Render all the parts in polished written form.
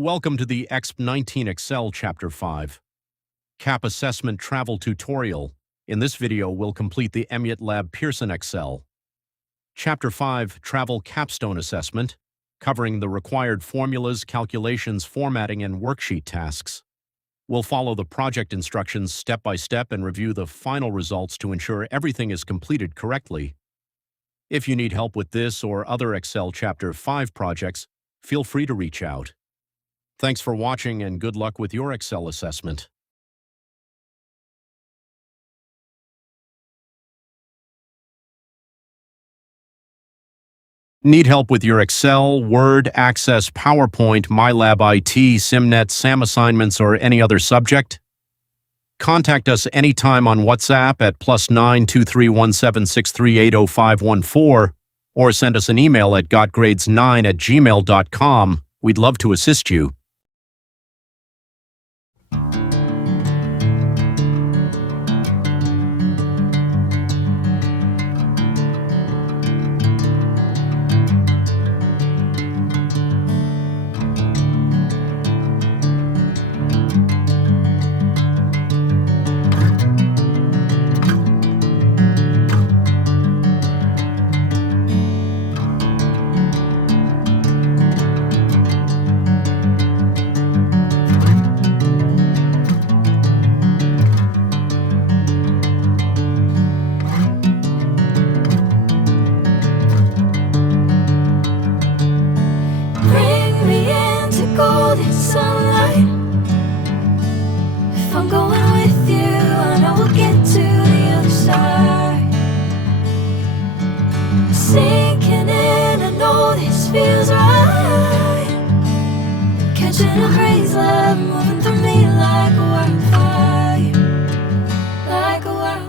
Welcome to the Exp19 Excel Chapter 5 Cap Assessment Travel Tutorial. In this video, we'll complete the MYITLAB Pearson Excel. Chapter 5 Travel Capstone Assessment, covering the required formulas, calculations, formatting, and worksheet tasks. We'll follow the project instructions step by step and review the final results to ensure everything is completed correctly. If you need help with this or other Excel Chapter 5 projects, feel free to reach out. Thanks for watching and good luck with your Excel assessment. Need help with your Excel, Word, Access, PowerPoint, MyLab IT, SimNet, SAM assignments, or any other subject? Contact us anytime on WhatsApp at +9 231763800514 or send us an email at gotgrades9@gmail.com. We'd love to assist you. Sunlight. If I'm going with you, I know we'll get to the other side. Sinking in, I know this feels right. Catching a breeze, love moving through me like a wildfire, like a wildfire.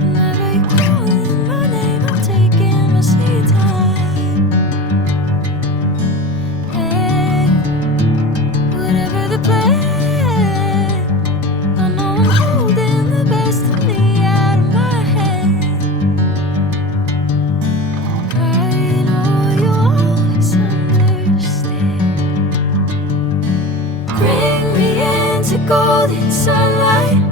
Whenever you're calling my name, I'm taking my sweet time. Hey, whatever the plan, I know I'm holding the best of me out of my hand. I know you always understand. Bring me into golden sunlight.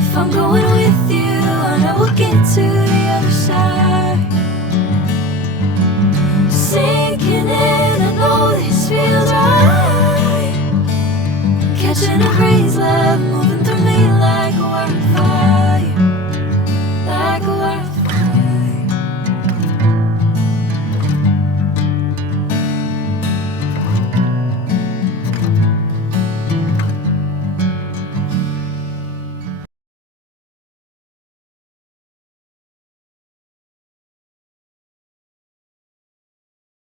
If I'm going with you, I know we'll get to the other side. Sinking in.